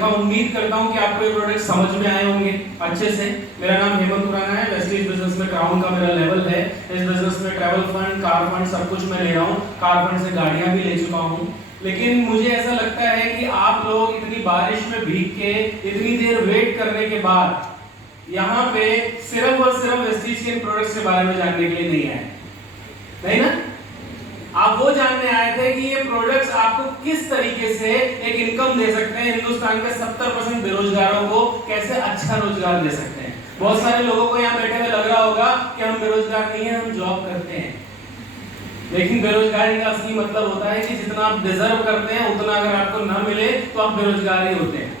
देखा, उम्मीद करता हूं कि आपको ये प्रोडक्ट समझ में आए होंगे अच्छे से। मेरा नाम हेमंत खुराना है, वेस्टीज बिजनेस में क्राउन का मेरा लेवल है। इस बिजनेस में ट्रैवल फंड, कार फंड सब कुछ मैं ले रहा हूं। कार फंड से गाड़ियां भी ले चुका हूं। लेकिन मुझे ऐसा लगता है कि आप लोग इतनी बारिश में भीग के इतनी देर वेट करने के बाद यहाँ पे सिर्फ और सिर्फ वेस्टीज के प्रोडक्ट्स के बारे में जानने के लिए नहीं आए, नहीं ना? आप वो जानने आए थे कि ये प्रोडक्ट्स आपको किस तरीके से एक इनकम दे सकते हैं, हिंदुस्तान के 70% बेरोजगारों को कैसे अच्छा रोजगार दे सकते हैं। बहुत सारे लोगों को यहाँ बैठे हुए लग रहा होगा कि हम बेरोजगार नहीं है, हम जॉब करते हैं। लेकिन बेरोजगारी का असली मतलब होता है कि जितना आप डिजर्व करते हैं उतना अगर आपको ना मिले तो आप बेरोजगार ही होते हैं।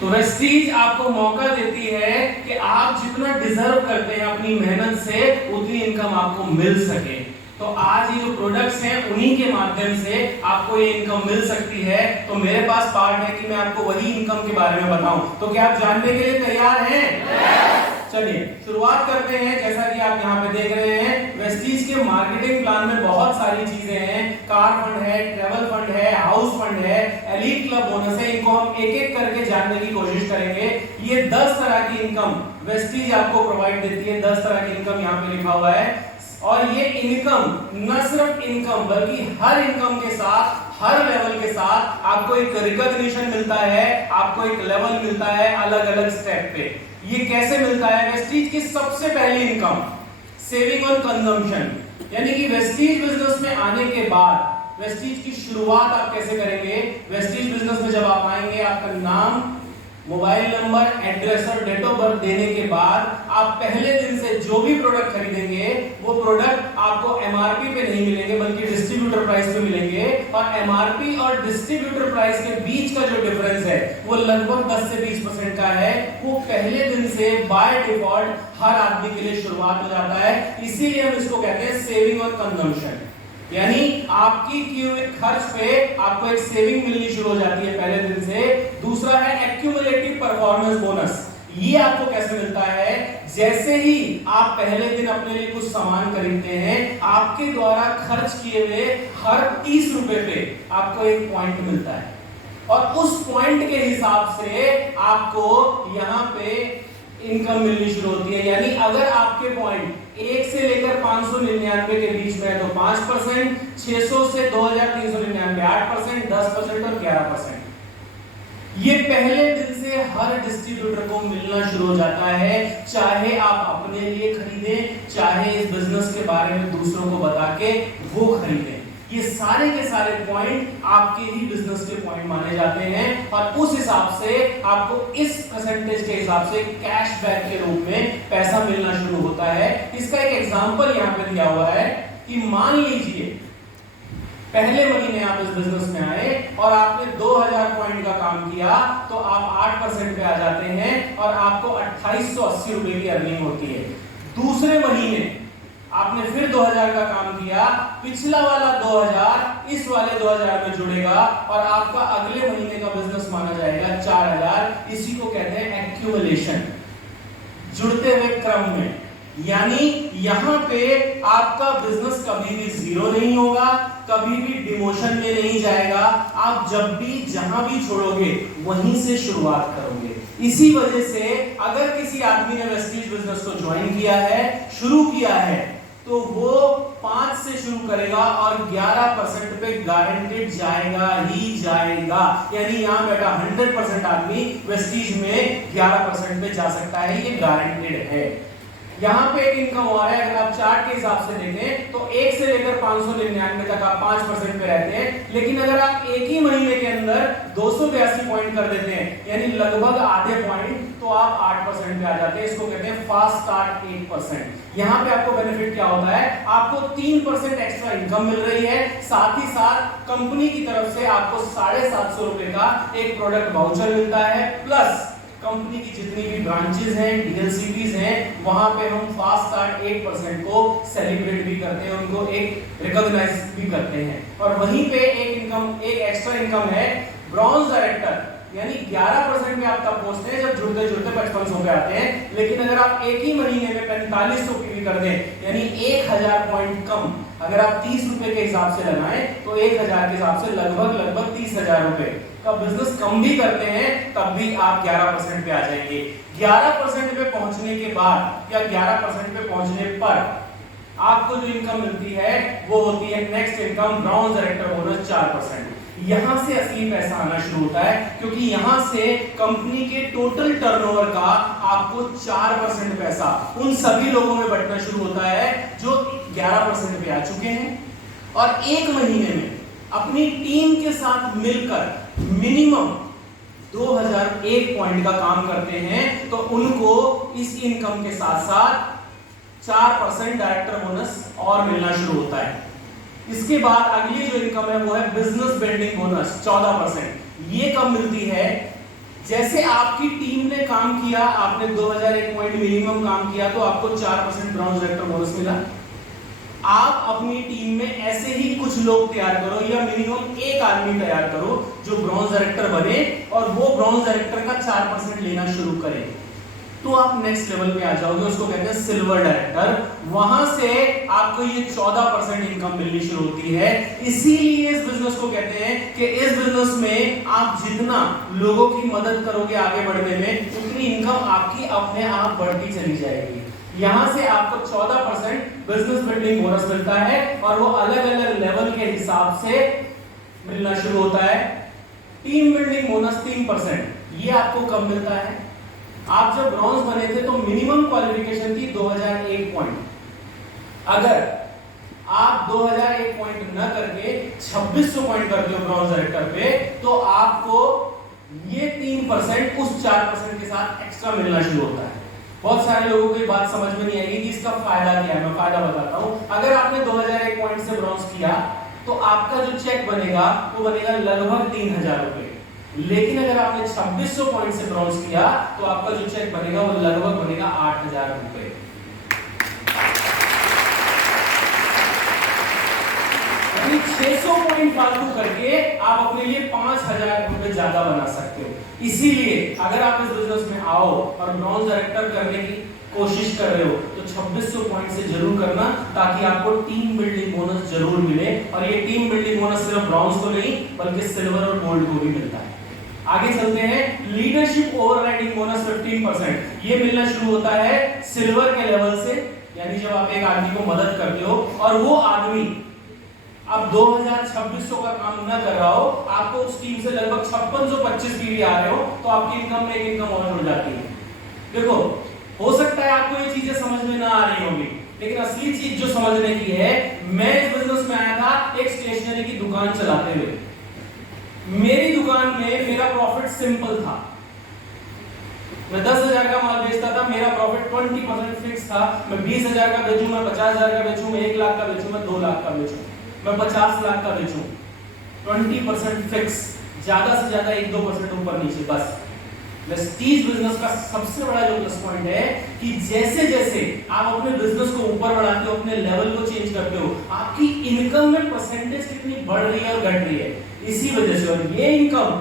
तो वेस्टीज आपको मौका देती है कि आप जितना डिजर्व करते हैं अपनी मेहनत से उतनी इनकम आपको मिल सके। तो आज ये जो प्रोडक्ट्स हैं उन्हीं के माध्यम से आपको ये इनकम मिल सकती है। तो मेरे पास पार्ट है कि मैं आपको वही इनकम के बारे में बताऊं। तो क्या आप जानने के लिए तैयार हैं? चलिए शुरुआत करते हैं। जैसा कि आप यहाँ पे देख रहे हैं, वेस्टीज के मार्केटिंग प्लान में बहुत सारी चीजें हैं। कार फंड है, ट्रैवल फंड है, हाउस फंड है, एलीट क्लब बोनस है। इनको हम एक एक करके जानने की कोशिश करेंगे। ये 10 तरह की इनकम वेस्टीज आपको प्रोवाइड देती है। 10 तरह की इनकम यहाँ पे लिखा हुआ है। और ये इनकम न सिर्फ इनकम बल्कि हर इनकम के साथ, हर लेवल के साथ आपको एक रिकॉग्निशन मिलता है, आपको एक लेवल मिलता है अलग अलग स्टेप पे। ये कैसे मिलता है? वेस्टीज की सबसे पहली इनकम सेविंग और कंजम्पशन, यानी कि वेस्टीज बिजनेस में आने के बाद वेस्टीज की शुरुआत आप कैसे करेंगे। वेस्टीज बिजनेस में जब आप आएंगे, आपका नाम, मोबाइल नंबर, एड्रेस और डेट ऑफ बर्थ देने के बाद आप पहले दिन से जो भी प्रोडक्ट खरीदेंगे वो प्रोडक्ट आपको एमआरपी पे नहीं मिलेंगे बल्कि डिस्ट्रीब्यूटर प्राइस पे मिलेंगे। और एमआरपी और डिस्ट्रीब्यूटर प्राइस के बीच का जो डिफरेंस है वो लगभग 10 से 20% का है। वो पहले दिन से बाय डिफॉल्ट हर आदमी के लिए शुरुआत हो जाता है। इसीलिए हम इसको कहते हैं सेविंग और कंजम्पशन, यानी आपकी किए हुए खर्च पे आपको एक सेविंग मिलनी शुरू हो जाती है पहले दिन से। दूसरा है एक्यूमुलेटिव परफॉर्मेंस बोनस। ये आपको कैसे मिलता है? जैसे ही आप पहले दिन अपने लिए कुछ सामान खरीदते हैं, आपके द्वारा खर्च किए हुए हर 30 रुपए पे आपको एक पॉइंट मिलता है और उस पॉइंट के हिसाब से आपको यहाँ पे इनकम मिलनी शुरू होती है। यानी अगर आपके पॉइंट 1 से लेकर 599 के बीच में है तो 5%, 600 से 2399 8%, 10% और 11%। ये पहले दिन से हर डिस्ट्रीब्यूटर को मिलना शुरू हो जाता है, चाहे आप अपने लिए खरीदें, चाहे इस बिजनेस के बारे में दूसरों को बता के वो खरीदें। ये सारे के सारे पॉइंट आपके ही बिजनेस के पॉइंट माने जाते हैं और उस हिसाब से आपको इस परसेंटेज के हिसाब से कैशबैक के रूप में पैसा मिलना शुरू होता है। इसका एक एग्जांपल यहाँ पे दिया हुआ है कि मान लीजिए पहले महीने आप इस बिजनेस में आए और आपने 2000 पॉइंट का काम किया तो आप 8% पे आ जाते हैं और आपको 2880 रुपए की अर्निंग होती है। दूसरे महीने आपने फिर 2000 का काम किया, पिछला वाला 2000 इस वाले 2000 में जुड़ेगा और आपका अगले महीने का बिजनेस माना जाएगा 4000। इसी को कहते हैं एक्यूमुलेशन, जुड़ते हुए क्रम में। यानी यहाँ पे आपका बिजनेस कभी भी जीरो नहीं होगा, कभी भी डिमोशन में नहीं जाएगा। आप जब भी जहां भी छोड़ोगे वहीं से शुरुआत करोगे। इसी वजह से अगर किसी आदमी ने वेस्टीज बिजनेस को ज्वाइन किया है, शुरू किया है, तो वो 5 से शुरू करेगा और 11% पे गारंटेड जाएगा ही जाएगा। यानी यहाँ बैठा 100% आदमी वेस्टीज में 11% पे जा सकता है, ये गारंटेड है। यहाँ पे एक इनकम और है, अगर आप चार्ट के हिसाब से देखें तो 1 से लेकर 599 तक आप 5% पे रहते हैं। लेकिन अगर आप एक ही महीने के अंदर 282 पॉइंट कर देते हैं, यानी लगभग आधे पॉइंट, तो आप 8% पे आ जाते हैं। इसको कहते हैं फास्ट स्टार्ट 8%। यहाँ पे आपको बेनिफिट क्या होता है? आपको 3% एक्स्ट्रा इनकम मिल रही है, साथ ही साथ कंपनी की तरफ से आपको 750 रुपए का एक प्रोडक्ट वाउचर मिलता है, प्लस कंपनी की जितनी भी ब्रांचेस हैं, डीएलसीपीज हैं, वहां पे हम फास्ट स्टार्ट 8% को सेलिब्रेट भी करते हैं, उनको एक रिकॉग्नाइज भी करते हैं। और वहीं पे एक इनकम, एक एक्स्ट्रा इनकम है ब्रॉन्ज डायरेक्टर, यानी 11% पे आप तब पहुंचते हैं जब जुड़ते जुड़ते 5500 पे आते हैं। लेकिन अगर आप एक ही महीने में 4500 की भी कर दें, यानी 1000 पॉइंट कम, अगर आप 30 रुपए के हिसाब से लगाएं तो 1000 के हिसाब से लगभग 30,000 रुपए तो बिजनेस कम भी करते हैं तब भी आप 11% पे आ जाएंगे। 11% पे पहुंचने के बाद या 11% पे पहुंचने पर आपको जो इनकम मिलती है वो होती है next income brown director bonus 4%। यहां से असली पैसा आना शुरू होता है, क्योंकि यहां से कंपनी के टोटल टर्नओवर का आपको 4% पैसा उन सभी लोगों में बंटना शुरू होता है जो 11% पे आ चुके हैं और एक महीने में अपनी टीम के साथ मिलकर मिनिमम 2001 पॉइंट का काम करते हैं, तो उनको इस इनकम के साथ साथ 4% डायरेक्टर बोनस और मिलना शुरू होता है। इसके बाद अगली जो इनकम है वो है बिजनेस बिल्डिंग बोनस 14%। ये कब मिलती है? जैसे आपकी टीम ने काम किया, आपने 2001 पॉइंट मिनिमम काम किया तो आपको 4% ब्राउन डायरेक्टर बोनस मिला। आप अपनी टीम में ऐसे ही कुछ लोग तैयार करो या मिनिमम एक आदमी तैयार करो जो ब्रॉन्ज डायरेक्टर बने और वो ब्रॉन्ज डायरेक्टर का 4% लेना शुरू करे, तो आप नेक्स्ट लेवल पे आ जाओगे, उसको कहते हैं सिल्वर डायरेक्टर। वहां से आपको ये 14% इनकम मिलनी शुरू होती है। इसीलिए इस बिजनेस को कहते हैं कि इस बिजनेस में आप जितना लोगों की मदद करोगे आगे बढ़ने में, उतनी इनकम आपकी अपने आप बढ़ती चली जाएगी। यहां से आपको 14% बिजनेस बिल्डिंग बोनस मिलता है और वो अलग अलग लेवल के हिसाब से मिलना शुरू होता है। टीम बिल्डिंग बोनस 3%, ये आपको कब मिलता है? आप जब ब्रॉन्ज बने थे तो मिनिमम क्वालिफिकेशन थी 2001 पॉइंट। अगर आप 2001 पॉइंट न करके 2600 पॉइंट करते हो ब्रॉन्ज डायरेक्टर पे, तो आपको ये 3% उस 4% के साथ एक्स्ट्रा मिलना शुरू होता है। बहुत सारे लोगों को ये बात समझ में नहीं आएगी कि इसका फायदा क्या है। मैं फायदा बताता हूं। अगर आपने 2001 पॉइंट से ब्रॉन्ज किया तो आपका जो चेक बनेगा वो बनेगा लगभग 3000 रुपए। लेकिन अगर आपने 2600 पॉइंट से ब्रॉन्ज किया तो आपका जो चेक बनेगा वो लगभग बनेगा 8000 रुपए। यानी 600 पॉइंट फालतू करके आप अपने लिए 5000 रुपए ज्यादा बना सकते हो। इसीलिए अगर आप इस बिजनेस में आओ और ब्रॉन्ज डायरेक्टर करने की कोशिश कर रहे हो तो 2600 पॉइंट से जरूर करना, ताकि आपको टीम बिल्डिंग बोनस जरूर मिले। और ये टीम बिल्डिंग बोनस सिर्फ ब्रॉन्ज को नहीं बल्कि सिल्वर और गोल्ड को भी मिलता है। आगे चलते हैं। लीडरशिप ओवरराइडिंग बोनस 15%, ये मिलना शुरू होता है सिल्वर के लेवल से, यानी जब आप एक आदमी को मदद करते हो और वो आदमी अब 2600 का काम न कर रहा हो, आपको उस टीम से लगभग 5625 पीवी आ रहे हो, तो आपकी इनकम में एक इनकम और जुड़ जाती है। देखो, हो सकता है आपको ये चीजें समझ में ना आ रही होंगी, लेकिन असली चीज जो समझने की है, मैं इस बिजनेस में आया था एक स्टेशनरी की दुकान चलाते हुए। मेरी दुकान में मेरा प्रॉफिट सिंपल था। मैं 10,000 का माल बेचता था, मेरा प्रॉफिट 20% फिक्स था। मैं 20,000 का बेचूं, मैं 50,000 का बेचूं, मैं 1 लाख का बेचूं, मैं 2 लाख का बेचूं, मैं 50 लाख का बेचूं, 20% फिक्स, ज्यादा से ज्यादा 1-2% ऊपर नीचे बस। वेस्टीज बिजनेस का सबसे बड़ा जो प्लस पॉइंट है कि जैसे जैसे आप अपने बिजनेस को ऊपर बढ़ाते हो, अपने लेवल को चेंज करते हो, आपकी इनकम में परसेंटेज कितनी बढ़ रही है और घट रही है। इसी वजह से, और ये इनकम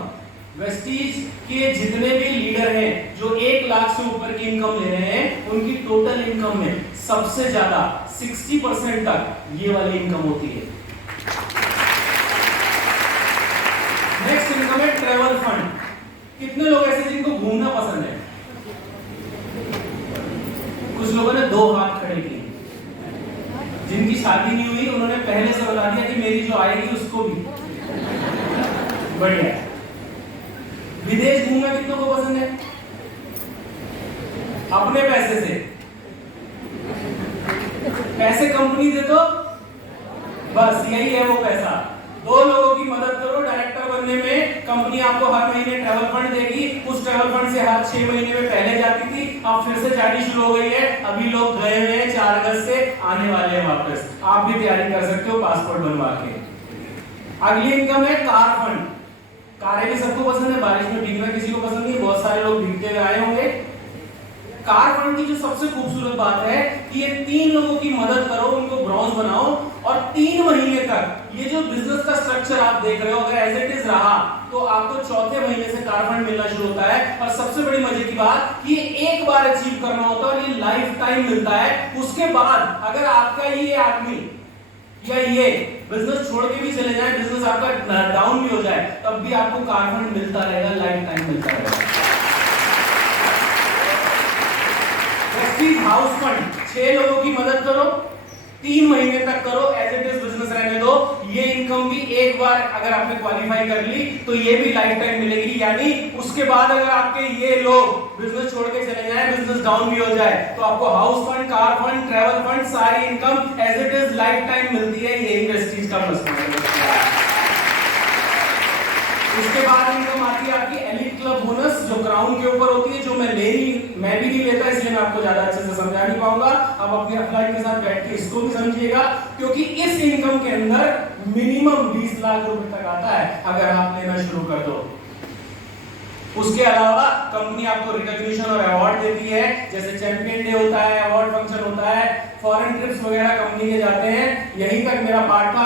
वेस्टीज के जितने भी लीडर हैं जो 1 लाख से ऊपर की इनकम ले रहे हैं, उनकी टोटल इनकम में सबसे ज्यादा 60% तक ये वाली इनकम होती है। नेक्स्ट इनकम है ट्रैवल फंड। कितने लोग ऐसे जिनको घूमना पसंद है? कुछ लोगों ने 2 हाथ खड़े किए। जिनकी शादी नहीं हुई उन्होंने पहले से बता दिया कि मेरी जो आएगी उसको भी। बढ़िया। विदेश घूमना कितनों को पसंद है? अपने पैसे से। पैसे कंपनी दे दो, बस यही है वो पैसा। 2 लोगों की मदद करो डायरेक्टर बनने में, कंपनी आपको हर महीने ट्रैवल फंड देगी। उस ट्रैवल फंड से हर 6 महीने में पहले जाती थी, अब फिर से जानी शुरू हो गई है। अभी लोग गए हुए हैं 4 अगस्त से, आने वाले हैं वापस। आप भी तैयारी कर सकते हो पासपोर्ट बनवा के। अगली इनकम है कार फंड। कारें भी सबको पसंद है, बारिश में भीगना किसी को पसंद नहीं, बहुत सारे लोग भीगते हुए आए होंगे। कार फंड की जो सबसे खूबसूरत बात है कि ये 3 लोगों की मदद करो, उनको ब्रॉन्ज बनाओ और 3 महीने तक ये जो बिजनेस का स्ट्रक्चर आप देख रहे हो, अगर एज इट इज रहा तो आपको 4थे महीने से कार फंड मिलना शुरू होता है। और सबसे बड़ी मजे की बात कि ये एक बार अचीव करना होता है और ये लाइफ टाइम मिलता है। उसके बाद अगर आपका ये आदमी या ये बिजनेस छोड़ के भी चले जाए, बिजनेस आपका डाउन भी हो जाए, तब भी आपको कार फंड मिलता रहेगा, लाइफ टाइम मिलता रहेगा। प्रेस्टीज हाउस फंड, 6 लोगों की मदद करो, 3 महीने तक करो, एज इट इज बिजनेस रहने दो, ये इनकम भी एक बार अगर आपने क्वालिफाई कर ली तो ये भी लाइफ टाइम मिलेगी। यानी उसके बाद अगर आपके ये लोग बिजनेस छोड़ के चले जाएं, बिजनेस डाउन भी हो जाए, तो आपको house fund, car fund, travel fund, सारी income as it is life time मिलती है। यही प्रेस्टीज का प्लस पॉइंट है। उसके बाद इनकम आती है आपकी एलीट क्लब बोनस, जो क्राउन के ऊपर होती है, जो मैं भी नहीं लेता, इसलिए मैं आपको ज्यादा अच्छे से समझा नहीं पाऊंगा। आप अपनी अपलाइन के साथ बैठ के इसको भी समझिएगा, क्योंकि इस इनकम के अंदर मिनिमम 20 लाख रुपए तक आता है अगर आप लेना शुरू कर दो। उसके अलावा कंपनी आपको रिकॉग्निशन और अवार्ड देती है, जैसे चैंपियन डे होता है, अवार्ड फंक्शन होता है, फॉरेन ट्रिप्स वगैरह कंपनी के जाते हैं। यहीं तक मेरा पार्ट था।